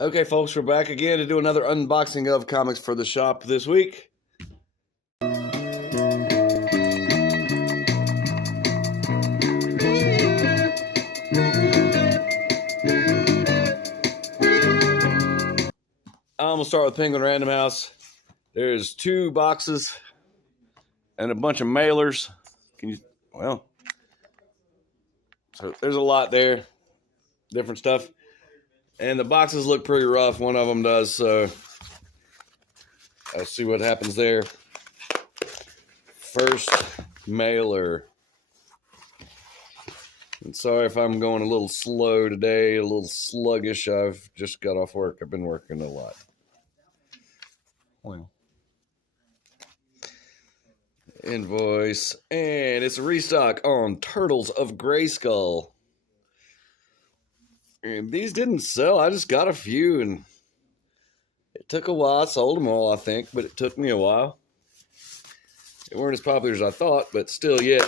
Okay, folks, we're back again to do another unboxing of comics for the shop this week. I'm going to start with Penguin Random House. There's 2 boxes and a bunch of mailers. So there's a lot there, different stuff. And the boxes look pretty rough. One of them does, so I'll see what happens there. First mailer. And sorry if I'm going a little slow today, a little sluggish. I've just got off work. I've been working a lot. Well, invoice, and it's a restock on Turtles of Grayskull. And these didn't sell. I just got a few, and it took a while. I sold them all, I think, but it took me a while. They weren't as popular as I thought, but still, yet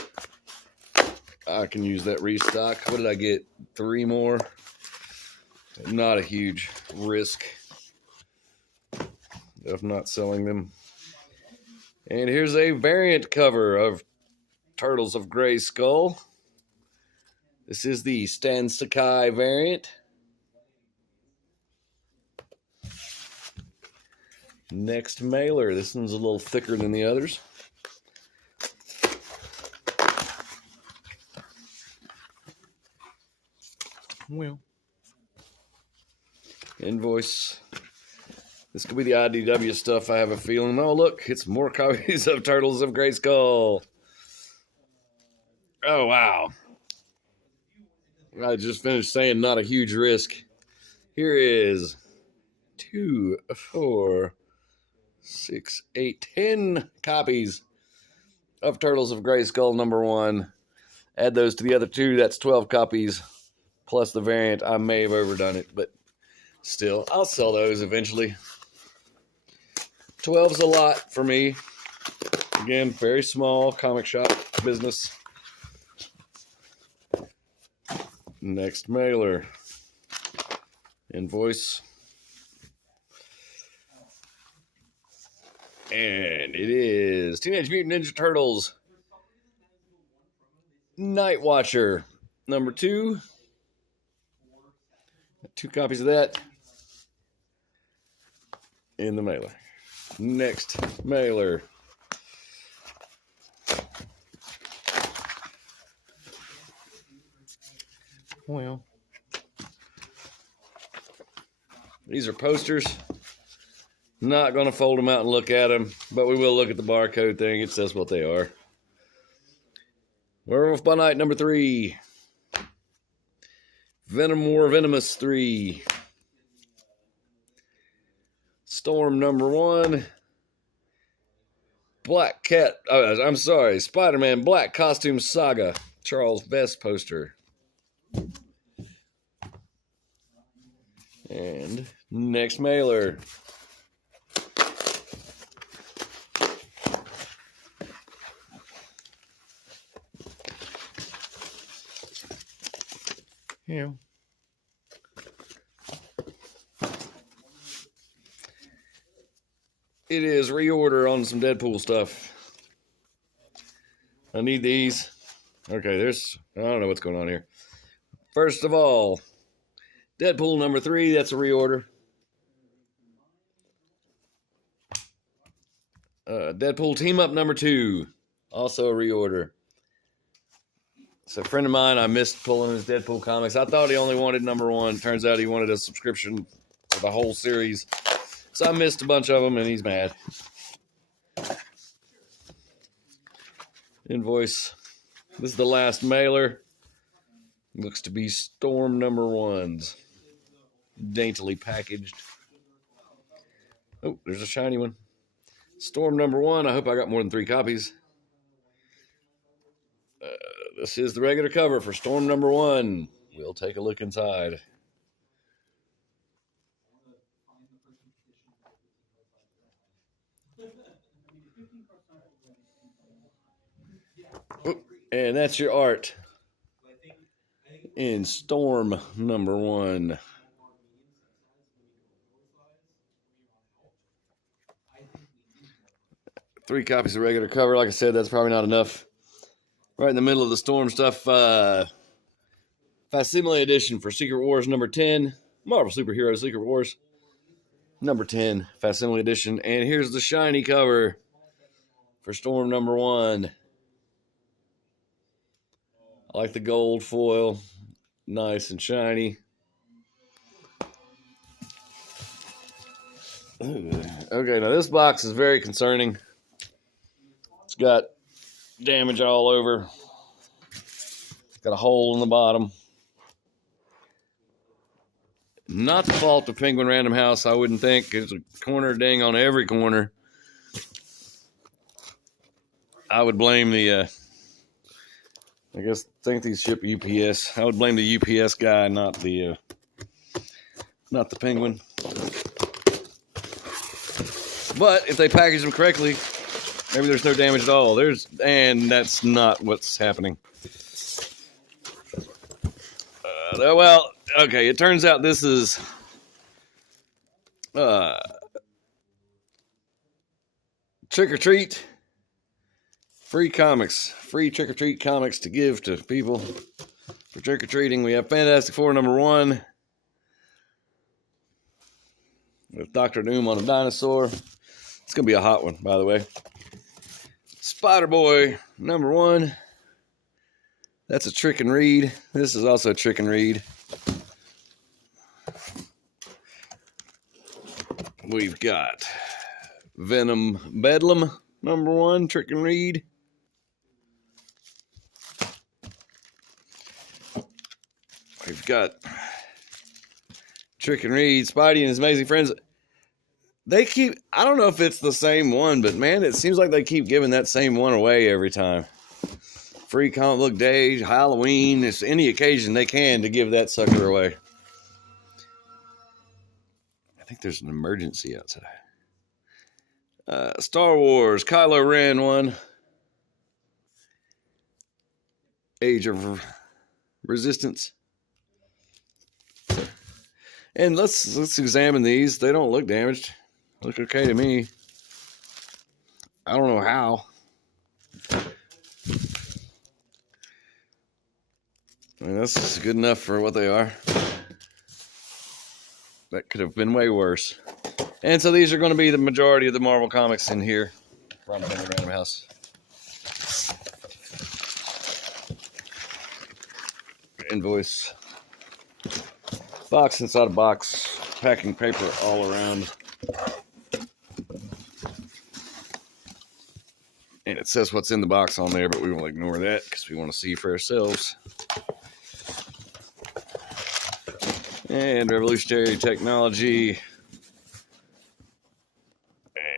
I can use that restock. What did I get? 3 more. Not a huge risk of not selling them. And here's a variant cover of Turtles of Grayskull. This is the Stan Sakai variant. Next mailer. This one's a little thicker than the others. Well, invoice. This could be the IDW stuff, I have a feeling. Oh, look, it's more copies of Turtles of Grayskull. Oh, wow. I just finished saying not a huge risk. Here is 2, 4, 6, 8, 10 copies of Turtles of Grayskull #1. Add those to the other 2, that's 12 copies, plus the variant. I may have overdone it, but still, I'll sell those eventually. 12's a lot for me. Again, very small comic shop business. Next mailer. Invoice. And it is Teenage Mutant Ninja Turtles Night Watcher #2. 2 copies of that in the mailer. Next mailer. Well, these are posters. Not going to fold them out and look at them, but we will look at the barcode thing. It says what they are. Werewolf by Night #3. Venom War Venomous 3. Storm #1. Black Cat. Oh, I'm sorry. Spider-Man Black Costume Saga. Charles Vess poster. And next mailer. Yeah. It is reorder on some Deadpool stuff. I need these. Okay, I don't know what's going on here. First of all, Deadpool #3, that's a reorder. Deadpool Team Up #2, also a reorder. So a friend of mine, I missed pulling his Deadpool comics. I thought he only wanted #1. Turns out he wanted a subscription for the whole series. So I missed a bunch of them, and he's mad. Invoice. This is the last mailer. Looks to be Storm #1's. Daintily packaged. Oh, there's a shiny one. Storm #1. I hope I got more than 3 copies. This is the regular cover for Storm #1. We'll take a look inside. Oh, and that's your art in Storm #1. 3 copies of regular cover. Like I said, that's probably not enough. Right in the middle of the Storm stuff. Facsimile edition for Secret Wars number 10. Marvel Superhero Secret Wars number 10. Facsimile edition. And here's the shiny cover for Storm number 1. I like the gold foil. Nice and shiny. Okay, now this box is very concerning. It's got damage all over. It's got a hole in the bottom. Not the fault of Penguin Random House, I wouldn't think. There's a corner ding on every corner. I would blame the, I think these ship UPS. I would blame the UPS guy, not the Penguin. But if they package them correctly, maybe there's no damage at all. And that's not what's happening. Well, okay, it turns out this is Trick or Treat. Free comics. Free Trick or Treat comics to give to people for trick or treating. We have Fantastic Four number 1. With Dr. Doom on a dinosaur. It's going to be a hot one, by the way. Spider-Boy number 1. That's a Trick and Read. This is also a Trick and Read. We've got Venom Bedlam number 1, Trick and Read. We've got Trick and Read, Spidey and His Amazing Friends. I don't know if it's the same one, but man, it seems like they keep giving that same one away every time. Free comic book day, Halloween, it's any occasion they can to give that sucker away. I think there's an emergency outside. Star Wars, Kylo Ren 1. Age of Resistance. And let's examine these. They don't look damaged. Look okay to me. I don't know how. I mean, that's good enough for what they are. That could have been way worse. And so these are going to be the majority of the Marvel comics in here from the Random House. Invoice. Box inside a box. Packing paper all around. And it says what's in the box on there, but we will ignore that because we want to see for ourselves. And Revolutionary Technology.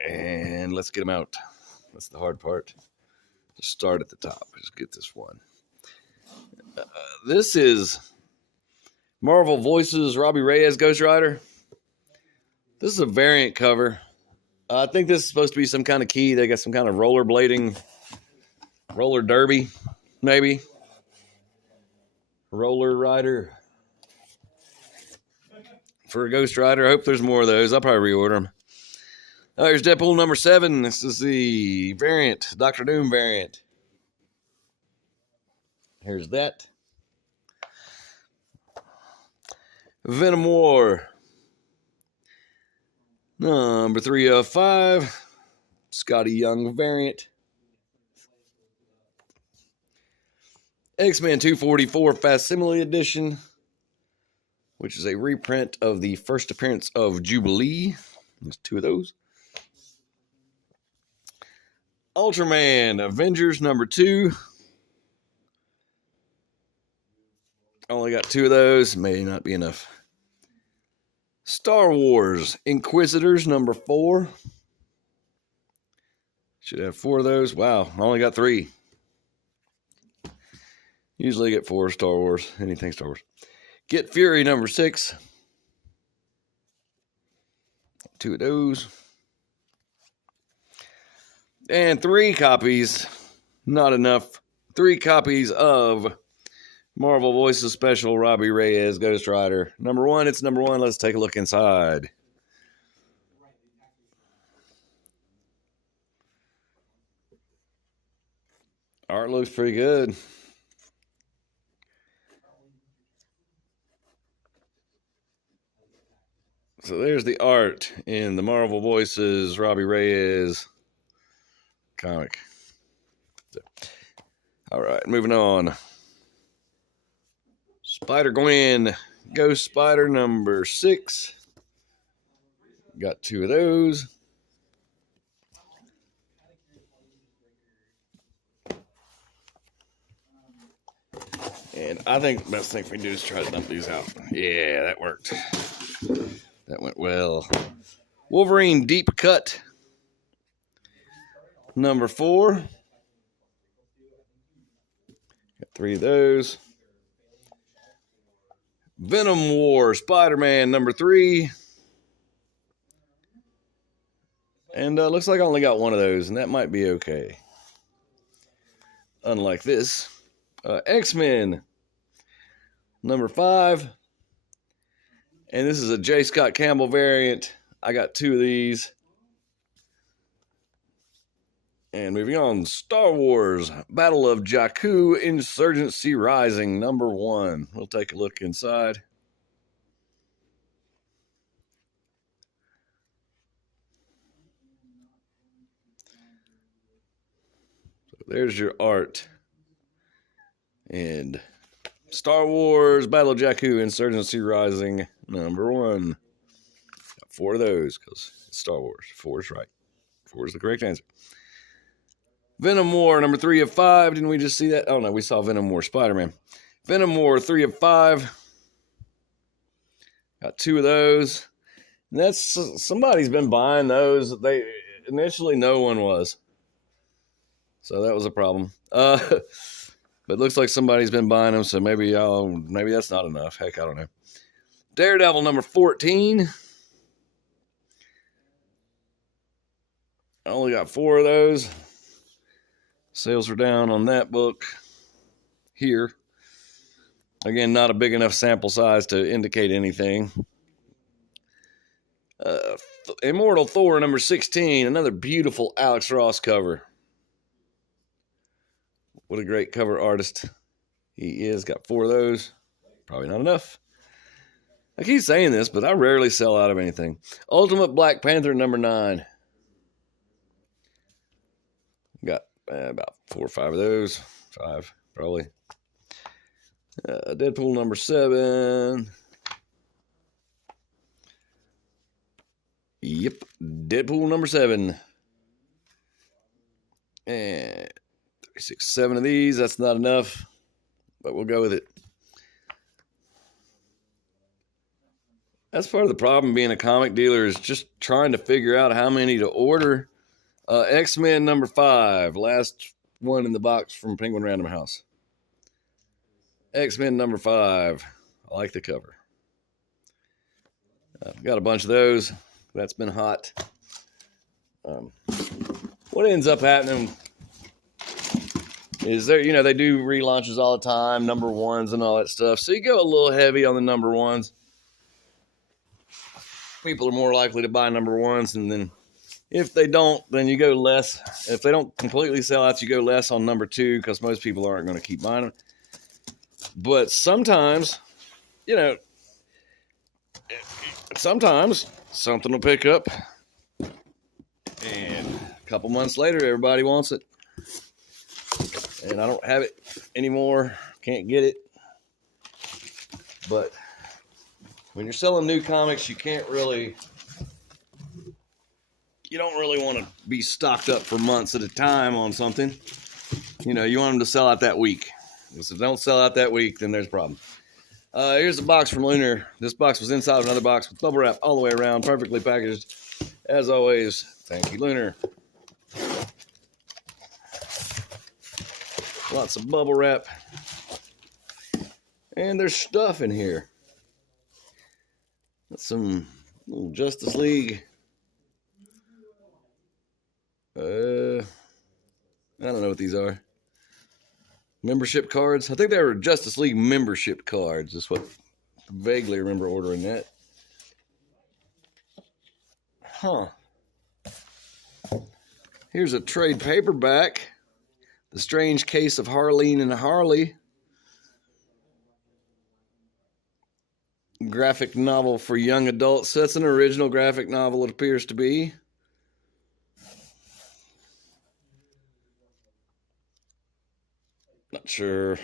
And let's get them out. That's the hard part. Just start at the top. Just get this one. This is Marvel Voices Robbie Reyes Ghost Rider. This is a variant cover. I think this is supposed to be some kind of key. They got some kind of rollerblading, roller derby, maybe. Roller rider. For a Ghost Rider. I hope there's more of those. I'll probably reorder them. There's Deadpool number 7. This is the variant, Dr. Doom variant. Here's that. Venom War. Number 3 of 5. Scotty Young variant. X-Men 244 Facsimile Edition, which is a reprint of the first appearance of Jubilee. There's 2 of those. Ultraman Avengers number 2. Only got 2 of those. May not be enough. Star Wars Inquisitors number 4. Should have 4 of those. Wow, I only got 3. Usually get 4 Star Wars. Anything Star Wars. Get Fury number 6. 2 of those. And 3 copies. Not enough. 3 copies of Marvel Voices Special Robbie Reyes Ghost Rider. Number 1. It's number 1. Let's take a look inside. Art looks pretty good. So there's the art in the Marvel Voices Robbie Reyes comic. All right, moving on. Spider-Gwen, Ghost Spider number 6. Got 2 of those. And I think the best thing we can do is try to dump these out. Yeah, that worked. That went well. Wolverine Deep Cut number 4. Got 3 of those. Venom War Spider-Man number 3. And looks like I only got 1 of those, and that might be okay. Unlike this. X-Men number 5. And this is a J. Scott Campbell variant. I got 2 of these. And moving on, Star Wars Battle of Jakku Insurgency Rising number 1. We'll take a look inside. So there's your art. And Star Wars Battle of Jakku Insurgency Rising number 1. Got 4 of those because it's Star Wars. 4 is right. 4 is the correct answer. Venom War number 3 of 5. Didn't we just see that? Oh no, we saw Venom War Spider-Man. Venom War 3 of 5. Got 2 of those. And that's somebody's been buying those. They initially no one was. So that was a problem. But it looks like somebody's been buying them, so maybe that's not enough. Heck, I don't know. Daredevil number 14. I only got 4 of those. Sales are down on that book here. Again, not a big enough sample size to indicate anything. Immortal Thor number 16. Another beautiful Alex Ross cover. What a great cover artist he is. Got 4 of those. Probably not enough. I keep saying this, but I rarely sell out of anything. Ultimate Black Panther number 9. Got about 4 or 5 of those. 5, probably. Deadpool number 7. Yep, Deadpool number 7. And 36, 7 of these. That's not enough, but we'll go with it. That's part of the problem being a comic dealer, is just trying to figure out how many to order. X-Men number 5. Last one in the box from Penguin Random House. X-Men number 5. I like the cover. I've got a bunch of those. That's been hot. What ends up happening is they do relaunches all the time, number 1s and all that stuff. So you go a little heavy on the number 1s. People are more likely to buy number 1s, and then if they don't, then you go less. If they don't completely sell out, you go less on number 2, because most people aren't going to keep buying them. But sometimes, sometimes something will pick up, and a couple months later, everybody wants it. And I don't have it anymore. Can't get it. But when you're selling new comics, you don't really want to be stocked up for months at a time on something. You want them to sell out that week. If they don't sell out that week, then there's a problem. Here's the box from Lunar. This box was inside of another box with bubble wrap all the way around, perfectly packaged. As always, thank you, Lunar. Lots of bubble wrap. And there's stuff in here. That's some little Justice League. I don't know what these are. Membership cards. I think they were Justice League membership cards. That's what I vaguely remember ordering that. Huh. Here's a trade paperback. The Strange Case of Harleen and Harley. Graphic novel for young adults. That's an original graphic novel, it appears to be. Not sure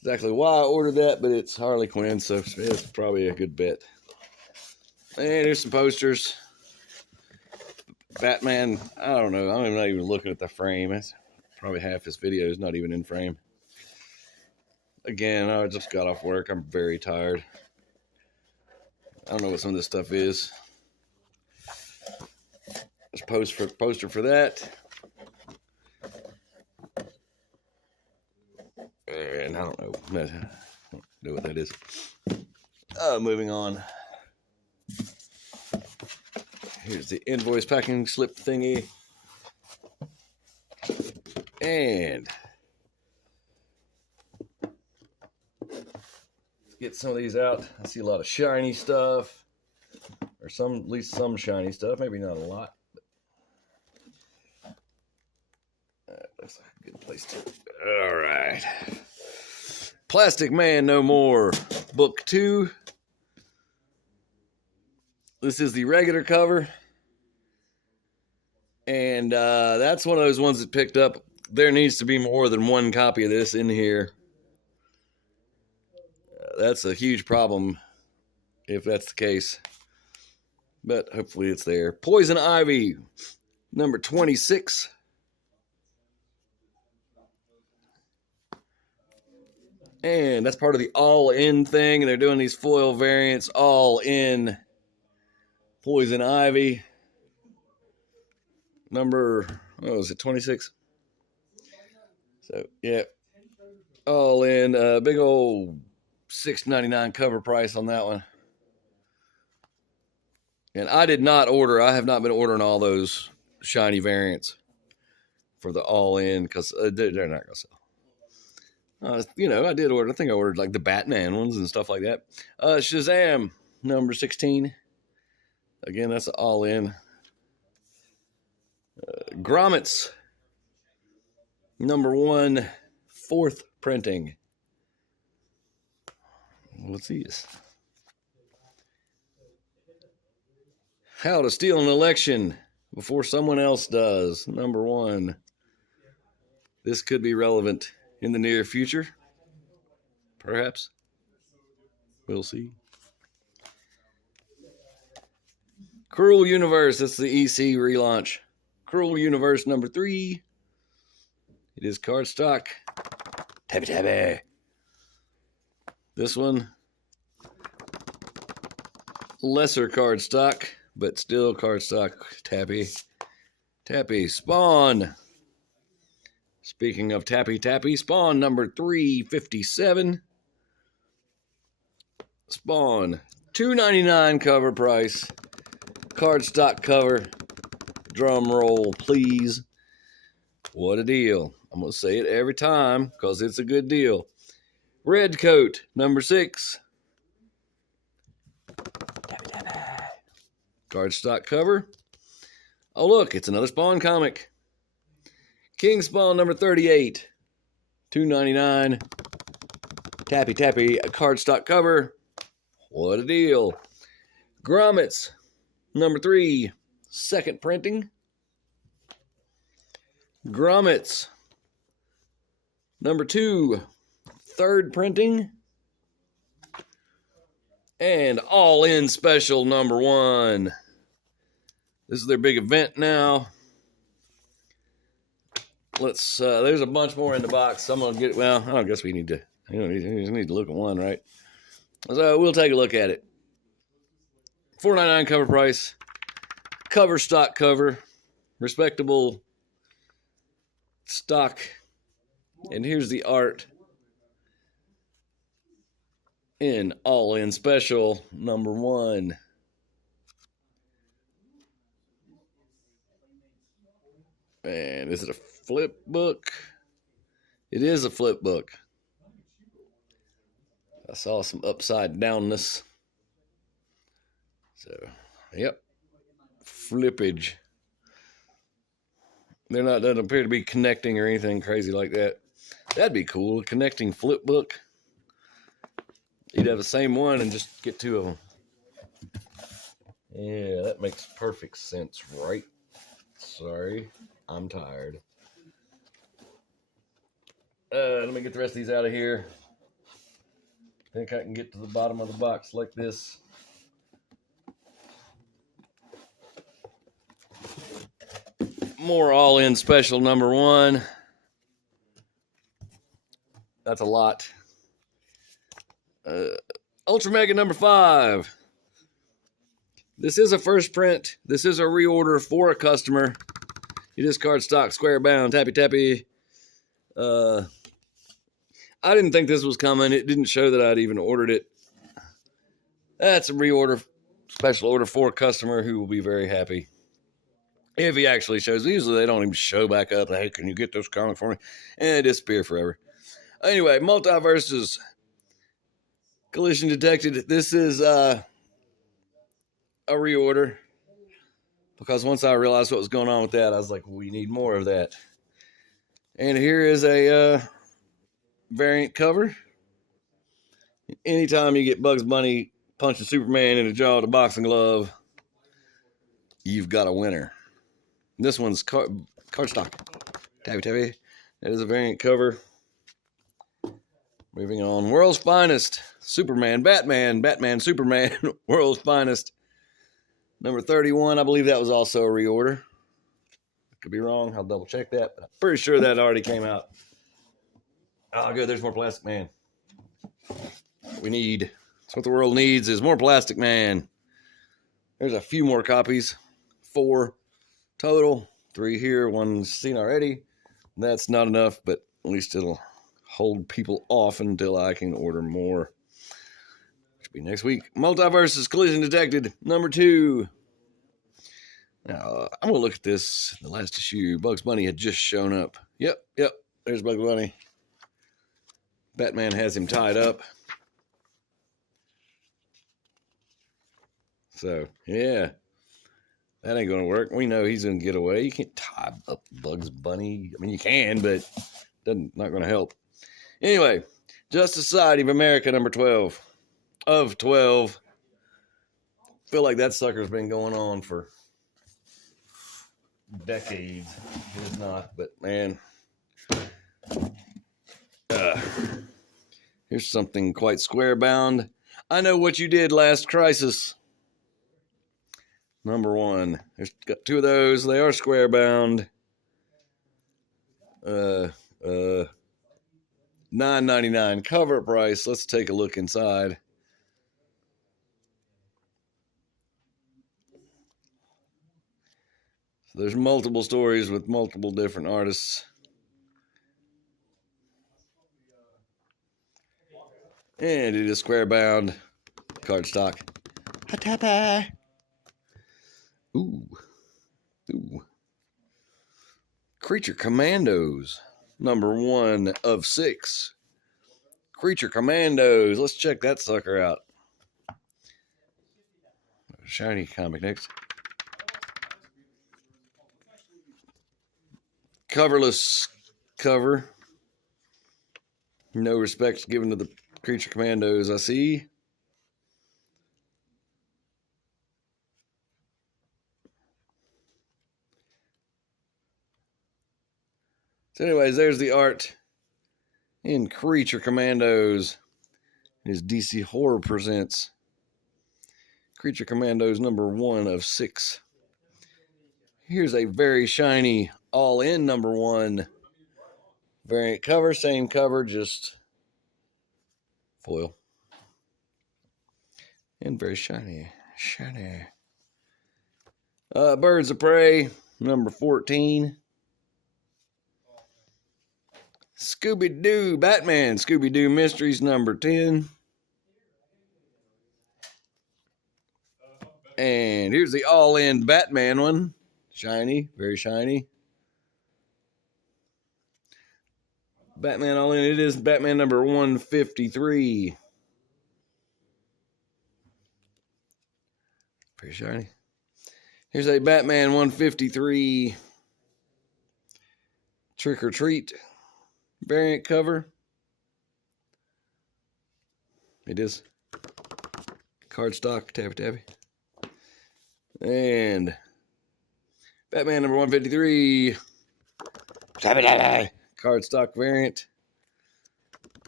exactly why I ordered that, but it's Harley Quinn, so it's probably a good bet. And here's some posters. Batman, I don't know. I'm not even looking at the frame. That's probably half this video is not even in frame. Again, I just got off work. I'm very tired. I don't know what some of this stuff is. There's a poster for that. And I don't know what that is. Moving on. Here's the invoice packing slip thingy. And let's get some of these out. I see a lot of shiny stuff. Or at least some shiny stuff. Maybe not a lot. That's a good place to. All right. Plastic Man No More, Book 2. This is the regular cover. And that's one of those ones that picked up. There needs to be more than one copy of this in here. That's a huge problem if that's the case. But hopefully it's there. Poison Ivy, number 26. And that's part of the all-in thing. And they're doing these foil variants all in Poison Ivy. Number, what was it, 26? So, yeah. All in. Big old $6.99 cover price on that one. And I did not order. I have not been ordering all those shiny variants for the all-in because they're not going to sell. I did order. I think I ordered like the Batman ones and stuff like that. Shazam, number 16. Again, that's all in. Grommets, number 1, 4th printing. What's this? How to Steal an Election Before Someone Else Does, number 1. This could be relevant in the near future. Perhaps. We'll see. Cruel Universe. That's the EC relaunch. Cruel Universe number 3. It is cardstock. Tabby tabby. This one. Lesser cardstock, but still cardstock. Tappy. Tappy. Spawn. Speaking of Tappy Tappy, Spawn number 357. Spawn, $2.99 cover price. Cardstock cover. Drum roll, please. What a deal. I'm going to say it every time because it's a good deal. Red Coat, number 6. Cardstock cover. Oh, look, it's another Spawn comic. King Spawn number 38, $2.99. Tappy Tappy, a cardstock cover. What a deal. Grommets number 3, 2nd printing. Grommets number 2, 3rd printing. And All In Special number 1. This is their big event now. There's a bunch more in the box. I'm going to get, I don't guess we need to, we just need to look at one, right? So we'll take a look at it. $4.99 cover price. Cover stock cover. Respectable stock. And here's the art in All In Special number 1. And is it a flip book? It is a flip book. I saw some upside downness. So, yep. Flippage. doesn't appear to be connecting or anything crazy like that. That'd be cool. A connecting flip book. You'd have the same one and just get two of them. Yeah, that makes perfect sense, right? Sorry, I'm tired. Let me get the rest of these out of here. Think I can get to the bottom of the box like this. More all-in special number 1. That's a lot. Ultra Mega number 5. This is a first print. This is a reorder for a customer. It is cardstock, square bound, tappy tappy. I didn't think this was coming. It didn't show that I'd even ordered it. That's a reorder, special order for a customer who will be very happy. If he actually shows. Usually they don't even show back up. Hey, can you get this comic for me? And they disappear forever. Anyway, Multiverses. Collision Detected. This is a reorder. Because once I realized what was going on with that, I was like, we need more of that. And here is a variant cover. Anytime you get Bugs Bunny punching Superman in the jaw with a boxing glove, you've got a winner. This one's cardstock. Tabby tabby. That is a variant cover. Moving on. World's Finest. Superman, Batman, Superman. World's Finest. Number 31. I believe that was also a reorder. Could be wrong. I'll double check that. But I'm pretty sure that already came out. Oh, good. There's more Plastic Man. We need. That's what the world needs is more Plastic Man. There's a few more copies. 4 total. 3 here. 1 seen already. That's not enough, but at least it'll hold people off until I can order more. Which will be next week. Multiverses Collision Detected. Number 2. Now, I'm going to look at this. The last issue, Bugs Bunny had just shown up. Yep. There's Bugs Bunny. Batman has him tied up. So, yeah. That ain't going to work. We know he's going to get away. You can't tie up Bugs Bunny. I mean, you can, but not going to help. Anyway, Justice Society of America, number 12. Of 12. Feel like that sucker's been going on for decades. It's not, but man. Here's something quite square bound. I Know What You Did Last Crisis. Number 1. There's got 2 of those. They are square bound. $9.99 cover price. Let's take a look inside. So there's multiple stories with multiple different artists. And it is square bound cardstock. Hatapa. Ooh. Creature Commandos. Number 1 of 6. Creature Commandos. Let's check that sucker out. Shiny comic next. Coverless cover. No respect given to the Creature Commandos, I see. So anyways, there's the art in Creature Commandos. It is DC Horror presents Creature Commandos number 1 of 6. Here's a very shiny all-in number 1 variant cover. Same cover, just foil. And very shiny. Birds of Prey, number 14. Scooby-Doo, Batman, Scooby-Doo Mysteries, number 10. And here's the all-in Batman one. Shiny, very shiny. Batman all-in, it is Batman number 153. Very shiny. Here's a Batman 153 Trick or Treat variant cover. It is cardstock, tabby. And Batman number 153. Tabby. Cardstock variant.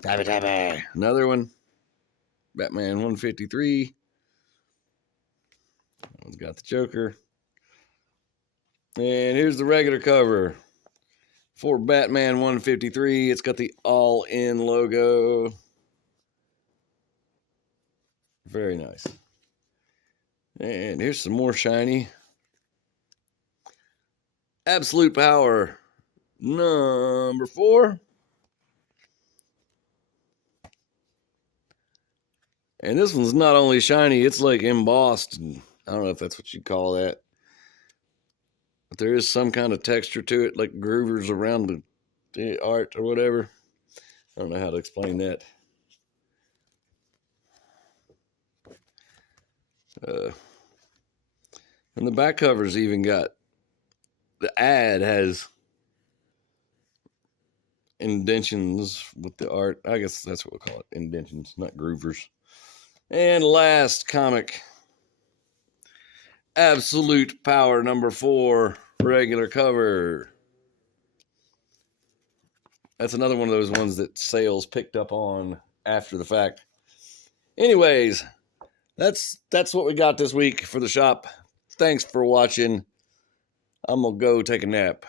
Tabby. Another one. Batman 153. That one's got the Joker. And here's the regular cover for Batman 153. It's got the all-in logo. Very nice. And here's some more shiny. Absolute Power number 4. And this one's not only shiny, it's like embossed. I don't know if that's what you call that. But there is some kind of texture to it, like groovers around the art or whatever. I don't know how to explain that. And the back cover's even got, the ad has indentions with the art. I guess that's what we'll call it, indentions, not groovers. And last comic, Absolute Power number 4, regular cover. That's another one of those ones that sales picked up on after the fact. Anyways, that's what we got this week for the shop. Thanks for watching. I'm going to go take a nap.